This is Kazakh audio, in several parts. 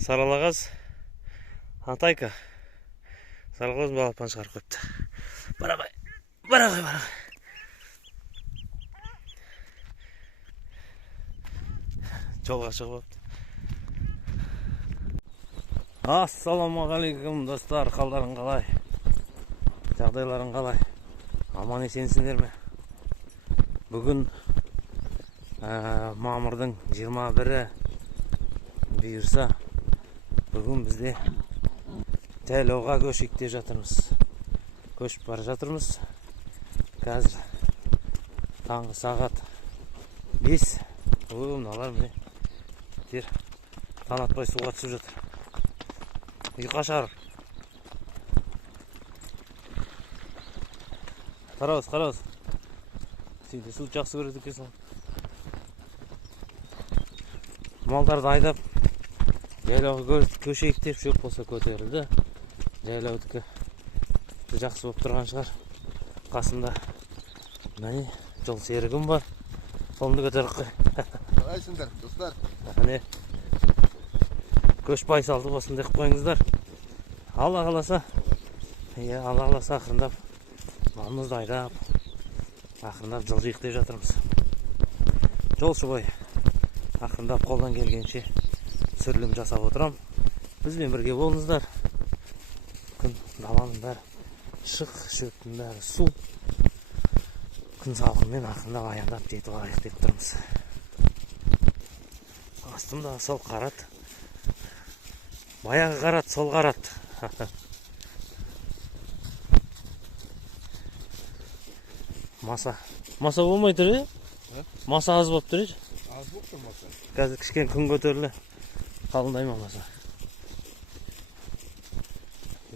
Саралағаз Антайка Саралағаз балапан шығарып қойыпты. Барағай. Жолға шығып апты. Ассаламағалейкум достар, қалдарың қалай? Жағдайларың қалай? Аман есенсіңдер ме? Бүгін мамырдың 21-і бұйырса, бүгін бізде Жайлауға көшейік деп жатырмыз. Көшіп бара жатырмыз. Қазір таңғы сағат 5. Мыналар міне тер таң атпай суға түсіп жатыр. Ұйқа шығарып. Қарауыз. Сенде су жақсы көреді екенсің. Малдарды айдап жайлауға көшейік деп шөп болса көтерілді. Жайлаудікі жақсы болып тұрған шығар. Қасында міне жол серігім бар. Қолымды көтеріп қой. Қалайсыңдар, достар? Міне көш байсалды болсын деп қойыңыздар. Алла қаласа ақырындап малымызды айдап, ақырындап жылжиық деп жатырмыз. Жолшы бой ақырындап қолдан келгенше түсірілім жасап отырам. Бізбен бірге болыңыздар. Күн даланың бәрі шық, шөптің бәрі су. Күн салқынмен ақырындап аяндап жетіп алайық деп тұрмыз. Астымда сол қарат. Баяғы қарат, сол қарат. Маса болмай тұр, е? Маса аз болып тұр, е? Az болып тұр маса. Қазір кішкен күн көтерілі. Қалындай ма маса?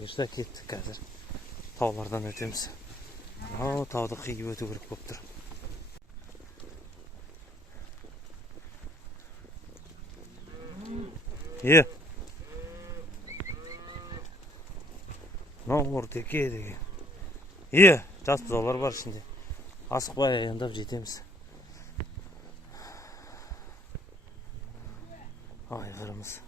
Ерші кеттік қазір. Таулардан өтеміз. Тауды қиып өту керек болып тұр. Науыр теке деген. Жас бұзаулар бар ішінде. Асықпай аяндап жетеміз. Айғырымыз.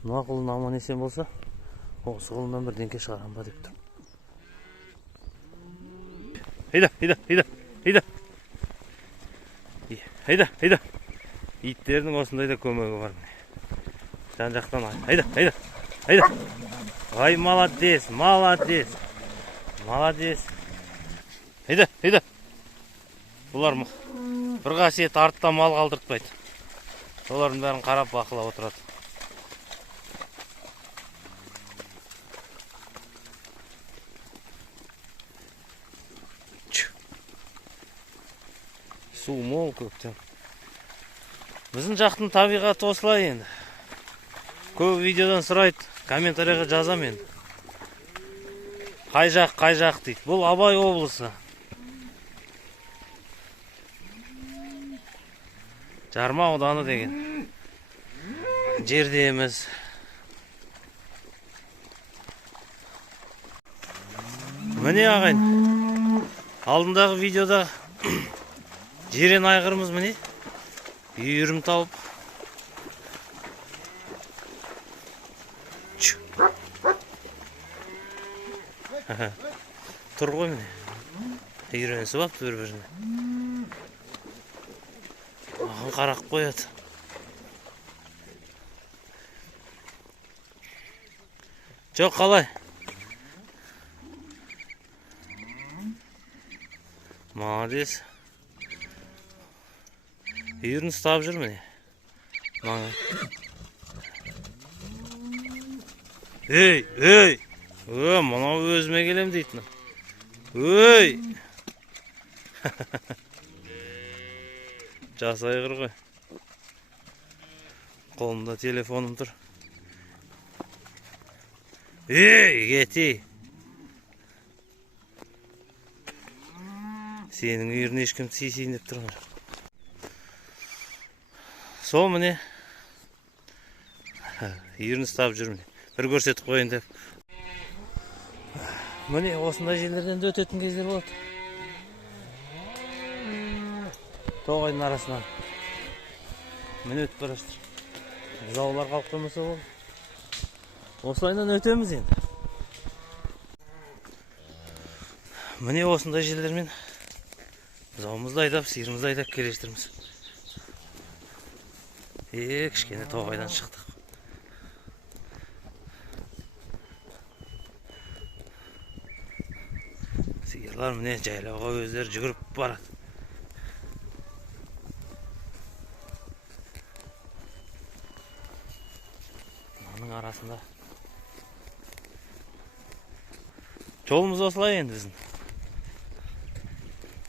Мына құлын аман есен болса, осы құлыннан бірдеңке шығарам ба деп тұр. Хайда. Иттердің осындайда көмегі бар. Жан жақтан хайда. Ай, молодец. Хайда. Бұлар бір қасиет артта мал қалдыртпайды. Солардың бәрін қарап бақылап отырады. Су мол көптен. Біздің жақтың табиғаты осылай енді. Көп видеодан сұрайды, комментарияға жазам енді. Қай жақ дейді. Бұл Абай облысы. Жарма ауданы деген жердеміз. Міне ағайын. Алдындағы видеода жерен айғырымыз міне үйірім тауып тұр ғой міне үйренісіп апты бір-біріне. Маған қарақ қояды. Жоқ, қалай? Молодец. Үйірін ұстап жүр міне. Ей! Мұнау өзіме келем дейтін. Жас айғыр ғой. Қолымда телефоным тұр. Кетей. Сенің үйіріне ешкім тиісейін деп тұрған. Сол міне. Үйірін ұстап жүрмін. Бір көрсетіп қойын деп. Міне осындай жерлерден де өтетін кездер болады. Тоғайдың арасынан. Міне өтіп бара жатыр. Бұзаулар қалып қоймаса болды. Осылайынан өтеміз енді. Міне осындай жерлермен бұзауымызды айдап, сиырымызды айдап келе жатырмыз. Кішкене тоғайдан шықтық. Сиырлар міне жайлауға өздері жүгіріп барады. Оның арасында жолымыз осылай енді біздің.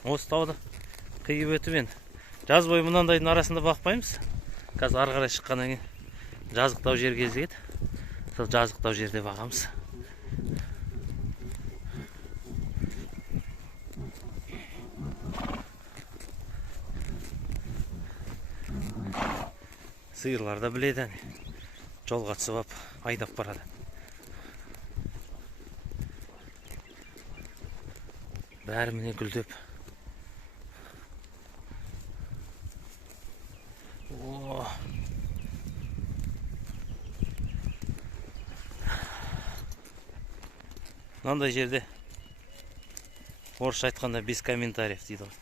Осы тауды қиып өтіп енді. Жаз бойы мынандайдың арасында бақпаймыз. Қазір ары қарай шыққаннан кейін жазықтау жер кезігеді. Сол жазықтау жерде бағамыз. Сиырлар да біледі, жолға түсіп ап, айдап барады. Бәрі міне гүлдеп. Мынандай жерде орысша айтқанда без комментариев дейді ғой.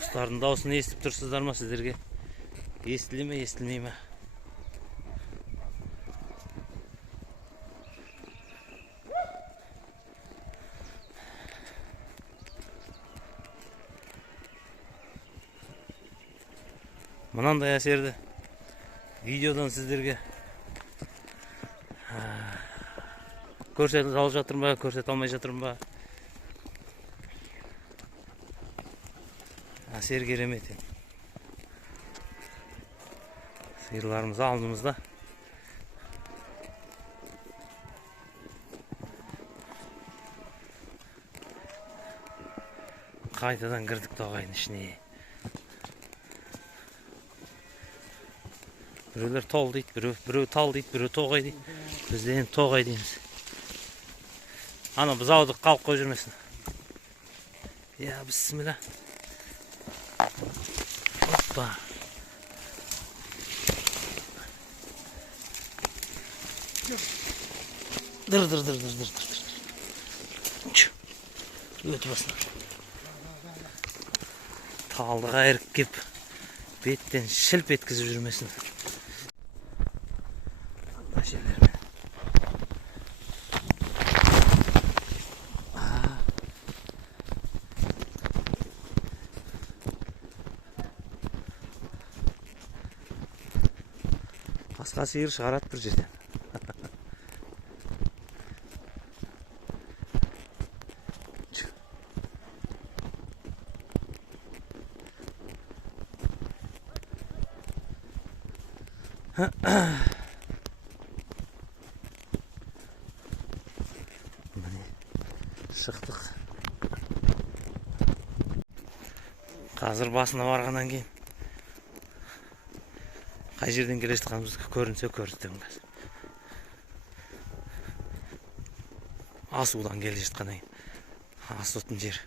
Құстардың дауысын естіп тұрсыздар ма сіздерге? Естіле ме, естілмей ме? Мынандай әсерді видеодан сіздерге көрсетіп алып жатырмын ба, көрсете алмай жатырмын ба? Әсер керемет. Сиырларымыз алдымызда. Қайтадан кірдік тоғайдың ішіне. Біреулер тол дейді, біреу тал дейді, біреу тоғай дейді. Біз де енді тоғай дейміз. Ана бұзауды қалып қой жүрмесін. Бісміллә. Оппа. Dır. Өтіп басына. Талдыға еріп кеп, беттен шілп еткізіп жүрмесін. Жерлермен. Басқа сиыр шығарады бір жерден. Шықтық. Қазір басына барғаннан кейін қай жерден келе жатқанымыз көрінсе көрсетемін қазір. Асудан келе жатқаннан кейін асудың жері.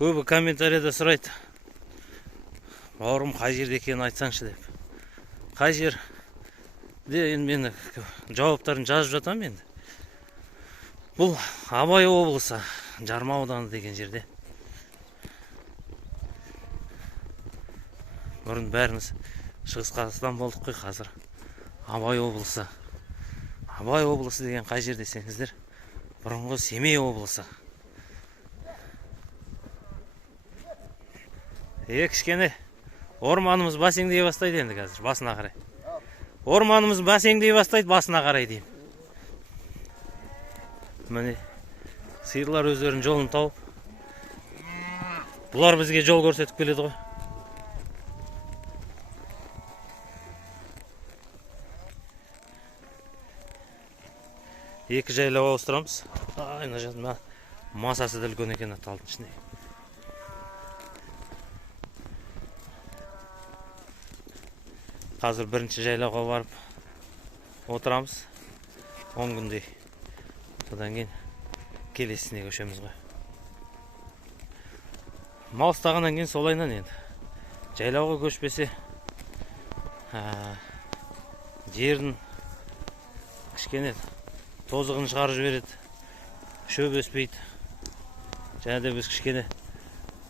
Көбі комментарияда сұрайды. Бауырым қай жерде екенін айтсаңшы деп. Қай жер? Енді мен жауаптарын жазып жатам енді. Бұл Абай облысы, Жарма ауданы деген жерде. Бұрын бәріміз Шығыс Қазақстан болдық қой, қазір Абай облысы. Абай облысы деген қай жер десеңіздер, бұрынғы Семей облысы. Кішкене орманымыз басеңдей бастайды енді қазір, басына қарай. Орманымыз басеңдей бастайды, басына қарай деймін. Міне, сиырлар өздерінің жолын тауып, бұлар бізге жол көрсетіп келеді ғой. Екі жайлап ауыстырамыз. Айна жатын, масасы да үлкен екен талдың ішіне. Қазір бірінші жайлауға барып отырамыз. 10 күндей. Содан кейін келесіне көшеміз ғой. Мал ұстағаннан кейін солайынан енді. Жайлауға көшпесе жердің кішкене тозығын шығарып жібереді. Шөп өспейді. Және де біз кішкене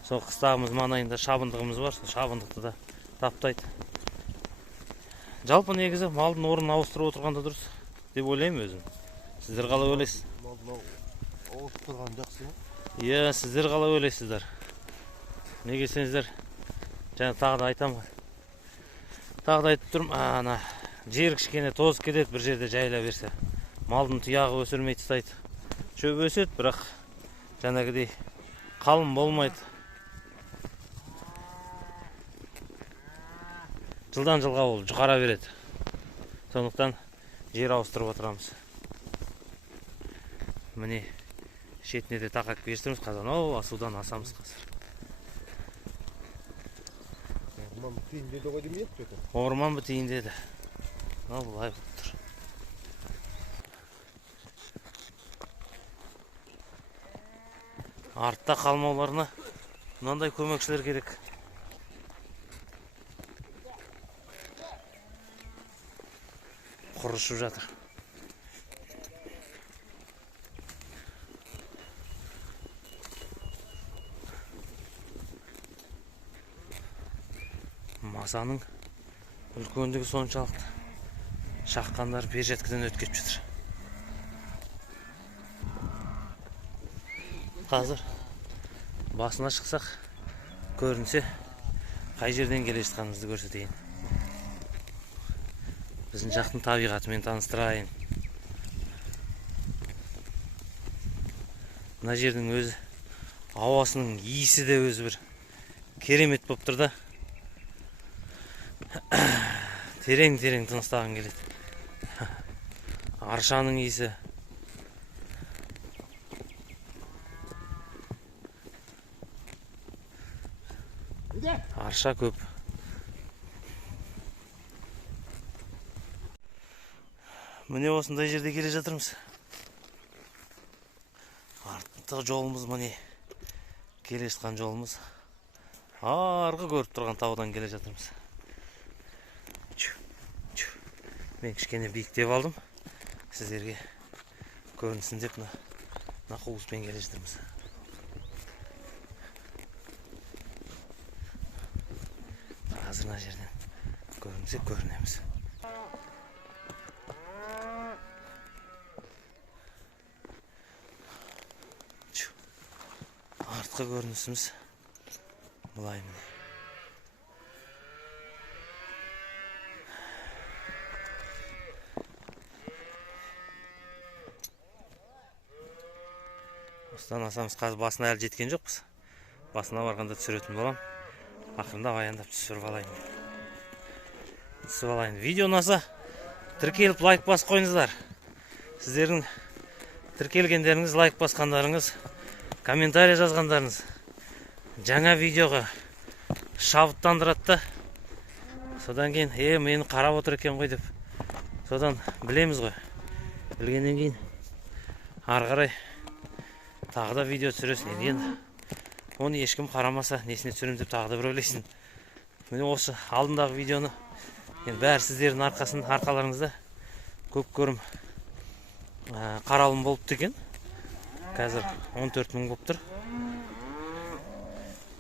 сол қыстағымыз маңайында шабындығымыз бар. Шабындықты да таптайды. Жалпы негізі малдың орнын ауыстырып отырғанда дұрыс деп ойлаймын өзім. Сіздер қалай ойлайсыз? Малдың ауыстырған жақсы ма? Иә, сіздер қалай ойлайсыздар? Неге сендер? Және тағы да айтамын. Тағы да айтып тұрмын, ана жер кішкене тозып кетеді, бір жерде жайла берсе. Малдың тұяғы өсірмей тастайды. Шөп өседі, бірақ жаңағыдей қалың болмайды. Жылдан жылға ол жұқара береді. Сондықтан жер ауыстырып отырамыз. Міне шетіне де тақап кештірміз. Қазан асудан асамыз қазір. Орман бітейін деді ғой демейді беті? Орман бітейін деді. Бұлай болып тұр. Артта қалмауларына мынандай көмекшілер керек. Құрышып жатыр. Масаның үлкендігі соншалықты. Шаққандар бер жеткіден өткеп жатыр. Қазір басына шықсақ, көрінсе, қай жерден келе жатқанымызды көрсетейін. Біздің жақтың табиғатымен таныстырайын. Мына жердің өзі, ауасының иісі де өзі бір керемет болып тұр да. Терең-терең тыныстағым келеді. Аршаның иісі. Арша көп. Міне осындай жерде келе жатырмыз. Артта жолымыз міне. Келе жатқан жолымыз. Арғы көріп тұрған таудан келе жатырмыз. Мен кішкене биіктеп алдым. Сіздерге көрінсін деп мына қуыспен келе жатырмыз. Қазір мына жерден көрінсек көрінеміз. Артқы көрінісіміз бұлай міне. Осыдан асамыз, қазір басына әлі жеткен жоқпыз. Басына барғанда түсіретін болам. Ақырында аяндап түсіріп алайын. Видео ұнаса тіркеліп лайк басып қойыңыздар. Сіздердің тіркелгендеріңіз, лайк басқандарыңыз, комментарий жазғандарыңыз жаңа видеоға шабыттандырады. Содан кейін, мені қарап отыр екен ғой деп. Содан білеміз ғой. Білгеннен кейін ары қарай тағы да видео түсіресің. Енді оны ешкім қарамаса, несіне түсірем деп тағы да бір ойлайсың. Міне осы алдымдағы видеоны бәрі сіздердің арқаларыңызда көп көрім қаралым болыпты екен. Қазір 14 мың болып тұр.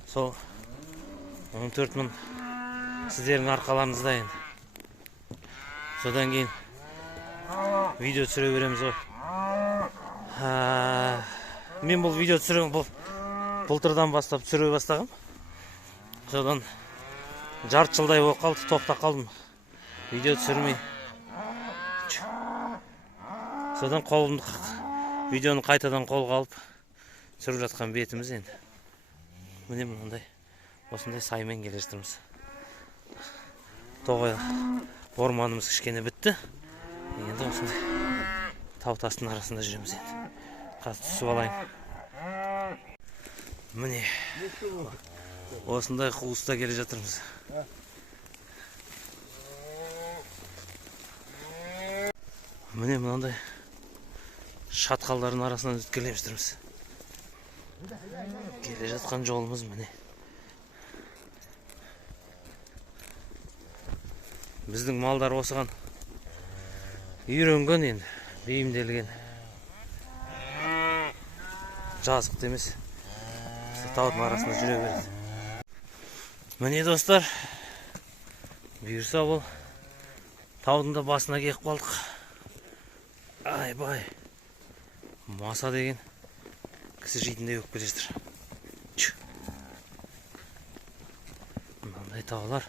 Сол 14 мың сіздердің арқаларыңызда енді. Содан кейін видео түсіре береміз ғой. Мен бұл видео түсірген бұлтырдан бастап түсіре бастағым. Содан жарты жылдай болып қалды, тоқтап қалдым. Видео түсірмей. Содан видеоны қайтадан қолға алып түсіріп жатқан бетіміз енді. Міне мынандай осындай саймен келе жатырмыз. Тоғай орманымыз кішкене бітті. Енді осындай тау тастың арасында жүреміз енді. Қазір түсіп алайын. Міне осындай қуыста келе жатырмыз. Міне мынандай шатқалдардың арасынан өтіп келе жатырмыз. Келе жатқан жолымыз міне. Біздің малдар осыған үйренген енді, бейімделген. Жазықты емес. Таудың арасында жүре береді. Міне достар, бұйырса бұл таудың да басына келіп қалдық. Ай-бай, маса деген кісі жейтіндей өп келе жатыр. Мынандай таулар.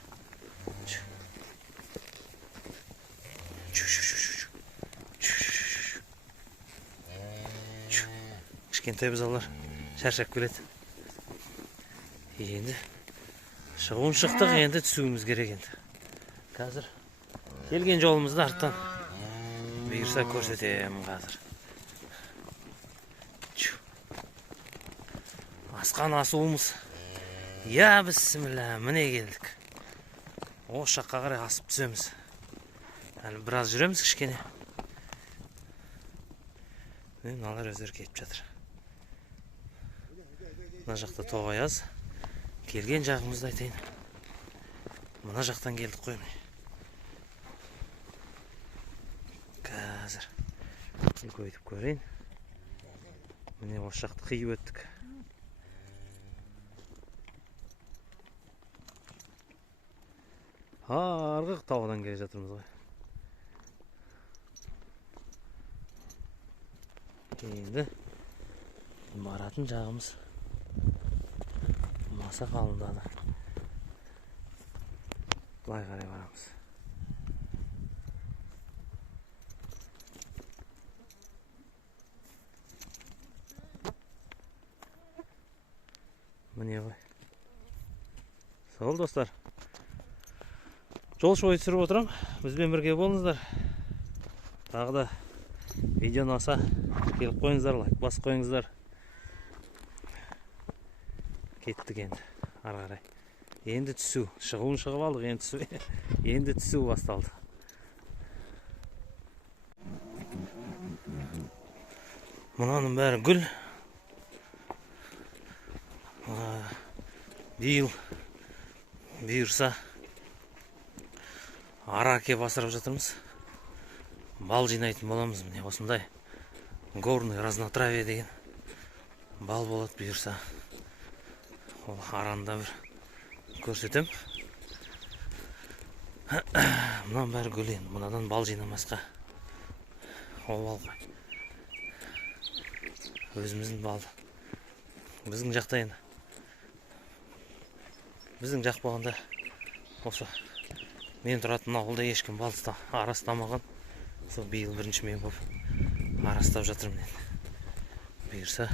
Кішкентай бұзаулар шаршап келеді. Енді шығуын шықтық, енді түсуіміз керек енді. Қазір келген жолымызды арттан бұйырса көрсетемін қазір. Асқан асуымыз. Я бісміллә, міне келдік. Осы жаққа қарай асып түсеміз. Әлі біраз жүреміз кішкене. Мыналар өздері кетіп жатыр. Мына жақта тоғай аз. Келген жағымызды айтайын. Мына жақтан келдік қой міне. Қазір үлкейтіп көрейін. Міне осы жақты қиып өттік. Арғы таудан келе жатырмыз ғой. Енді баратын жағымыз маса қалындады. Былай қарай барамыз. Міне ғой. Сол достар. Жол бойы түсіріп отырам. Бізбен бірге болыңыздар. Тағы да видео ұнаса келіп қойыңыздар, лайк басып қойыңыздар. Кеттік енді ары қарай. Енді түсу. Шығуын шығып алдық, енді түсу. Енді түсу басталды. Мұнаның бәрі гүл. Биыл бұйырса араке басырып жатырмыз. Бал жинайтын боламыз. Міне осындай горный разнотравие деген бал болады бұйырса. Ол аранда бір көрсетем. Мұнан бәрі гүл енді. Мұнадан бал жинамасқа. Ол бал ғой. Өзіміздің бал. Біздің жақта енді. Біздің жақ болғанда осы мен тұратын ауылда ешкім бал арастамаған. Сол биыл бірінші мен болып арастап жатырмын енді. Бұйырса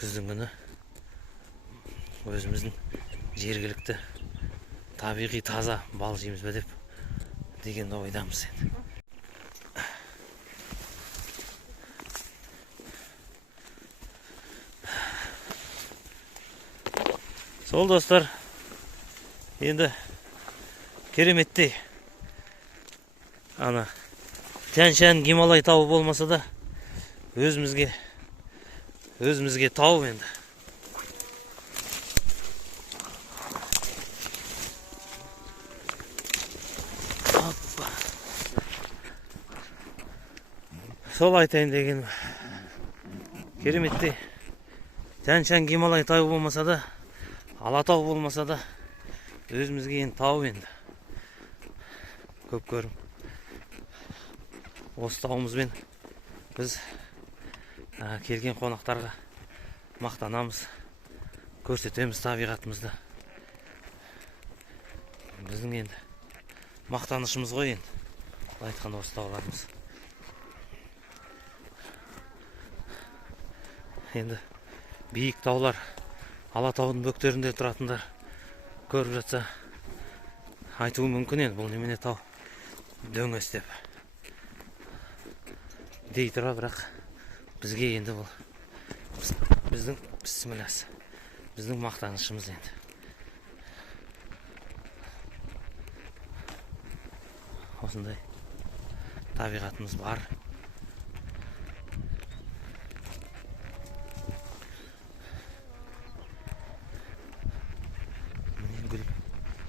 күздің күні өзіміздің жергілікті табиғи таза бал жейміз бе деген ойдамыз енді. Сол достар, енді кереметтей ана Тянь-Шань Гималай тауы болмаса да өзімізге тау енді. Сол айтайын деген кереметтей Тянь-Шань Гималай тауы болмаса да, Алатау болмаса да өзімізге енді тау енді. Көп көрім. Осы тауымызбен біз келген қонақтарға мақтанамыз, көрсетеміз табиғатымызды. Біздің енді мақтанышымыз ғой енді. Айтқанда осы тауларымыз. Енді биік таулар, Алатаудың бөктерінде тұратындар көріп жатса айтуы мүмкін енді, бұл немене тау дөңес деп. Дей тұра, бірақ бізге енді бұл біздің бісмілләс, біздің мақтанышымыз енді. Осындай табиғатымыз бар.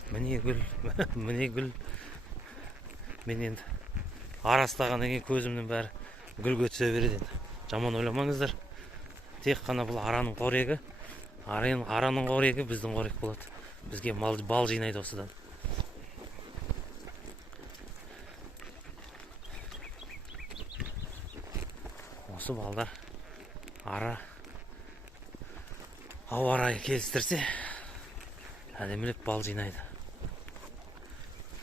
Міне гүл, міне гүл. Мен енді арастағаннан кейін көзімнің бәрі гүлге түсе береді енді. Жаман ойламаңыздар. Тек қана бұл араның қорегі. Араның қорегі біздің қорек болады. Бізге бал жинайды осыдан. Осы балдар ара ауа райы келістірсе әдемілеп бал жинайды.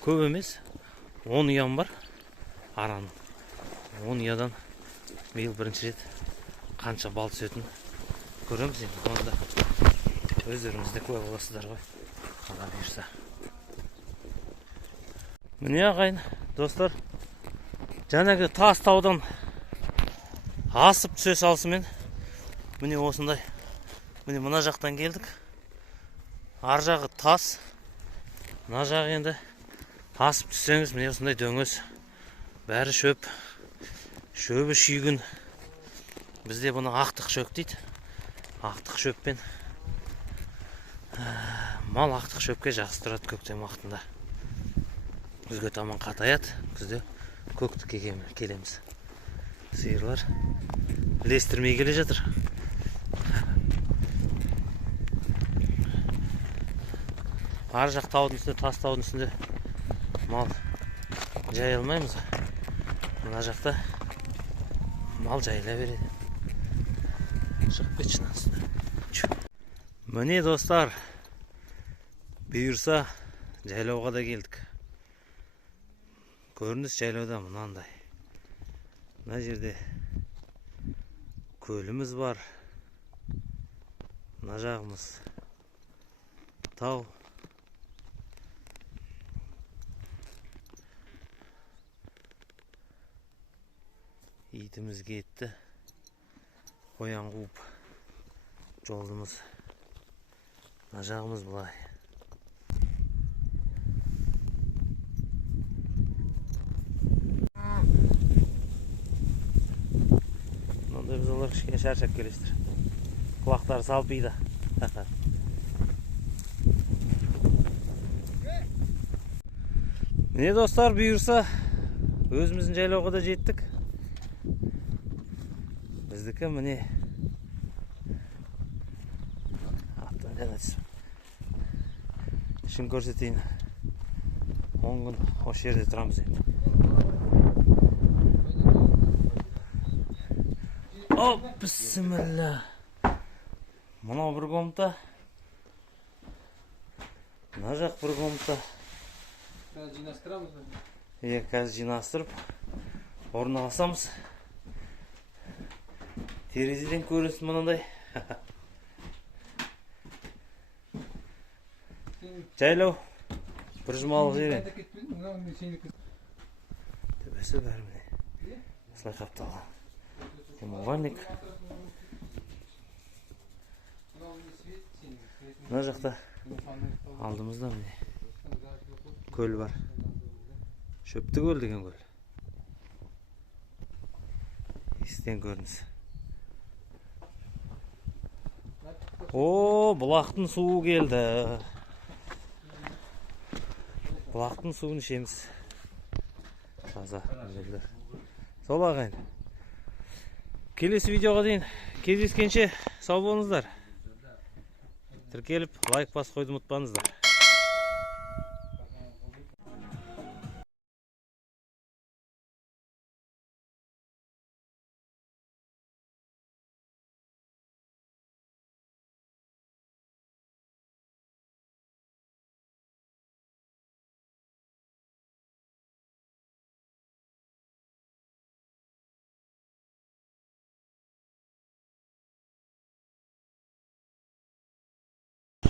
Көп емес, 10 ұям бар араның. 10 ұядан биыл бірінші рет қанша бал түсетін көреміз енді. Оны да өздеріңізде куә боласыздар ғой, Алла бұйырса. Міне ағайын, достар, жаңағы тас таудан асып түсе салысымен міне осындай, міне мына жақтан келдік. Ар жағы тас, мына жағы енді асып түссеңіз, міне осындай дөңес, бәрі шөп, шөбі шүйгін. Бізде бұны ақтық шөк дейді. Ақтық шөппен мал ақтық шөпке жақсы тұрады көктем уақытында. Күзге таман қатаяды, күзде көктікке келеміз. Сиырлар ілестірмей келе жатыр. Ар жақ таудың үстінде, тас таудың үстінде мал жай алмаймыз. Мына жақта мал жайыла береді. Шығып кетші насында. Міне достар, бұйырса жайлауға да келдік. Көрініс жайлауда мынандай. Мына жерде көліміз бар. Мына жағымыз тау. Итіміз кетті. Қоян қуып жолымыз. Мына жағымыз бұлай. Мынандай біз олар кішкене шаршап келесіздер. Құлақтары салпиды. Міне достар, бұйырса өзіміздің жайлауға да жеттік. Біздікі міне аттан жана түсіп ішін көрсетейін. 10 күн осы жерде тұрамыз енді. Оп, бісміллә. Мынау бір комната, мына жақ бір комната. Қазір жинастырамыз ба? Қазір жинастырып орналасамыз. Терезеден көрінсін мынандай. Жайлау бір жұмалық жер енді. Төбесі бәрі міне осылай қапталған. Умывальник. Мына жақта алдымызда міне көл бар. Шөпті көл деген көл. Естен көрініс. О, бұлақтың суы келді. Бұлақтың суын ішеміз. Таза. Сол ағайын. Келесі видеоға дейін кездескенше сау болыңыздар. Тіркеліп лайк басып қойды ұмытпаңыздар.